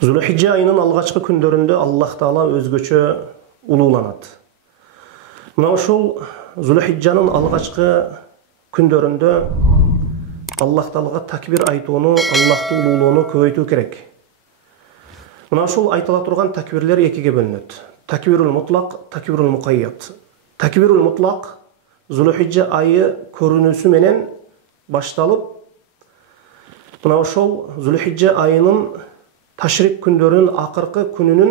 Zulhijja ayının alғачкы күндөрүндө Аллах Таала өзгөчө улууланат. Мына ушул Zulhijjanын алғачкы күндөрүндө Аллах Таалага такбир айтууну, Аллахты улуулоону көбөйтүү керек. Мына ушул айтыла турган такбирлер экиге бөлүнөт. Такбирул мутлак, такбирул мукайят. Такбирул мутлак Zulhijja айы көрүнүшү менен башталып, мына ушул Zulhijja айынын Ташрик күндөрүнүн акыркы күнүнүн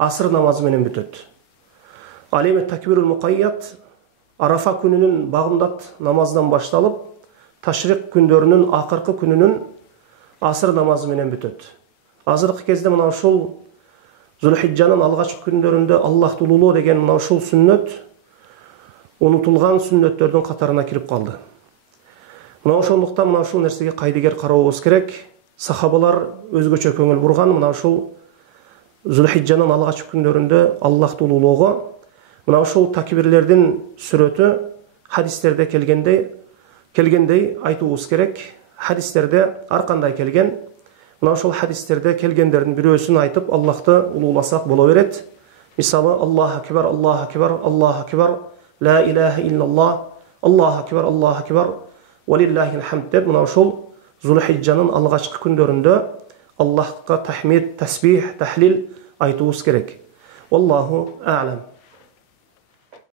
асыр намазы менен бүтөт. Ал эми такбирул мукайят Арафа күнүнүн багымдат намазынан башталып, Ташрик күндөрүнүн акыркы күнүнүн асыр намазы менен бүтөт. Азыркы кезде мына ушул Zulhijjanын алгачкы күндөрүндө Аллахты улуулоо деген мына ушул сүннөт унутулган сүннөттөрдүн катарына кирип калды. Мына ошондуктан мына ушул нерсеге кайдыгер карообуз керек. Сахабалар өзгөчө көңүл бурган мына ушул Zulhijjanын алгачкы күндөрүндө Аллахты улуулоого. Мына ушул такбирлердин сүрөтү хадистерде келгендей айтуубуз керек. Хадистерде ар кандай келген. Мына ушул хадистерде келгендердин бирөөсүн айтып Аллахты улууласак боло берет. Мисалы Аллаху акбар, Аллаху акбар, Аллаху акбар, ла илаха иллаллах, Аллаху акбар, Аллаху акбар, валиллахил хамд деп мына ушул Zulhijjanын алгачкы күндөрүндө Аллахка тахмид, тасбих, тахлил айтуубуз керек. Валлаху а'лам.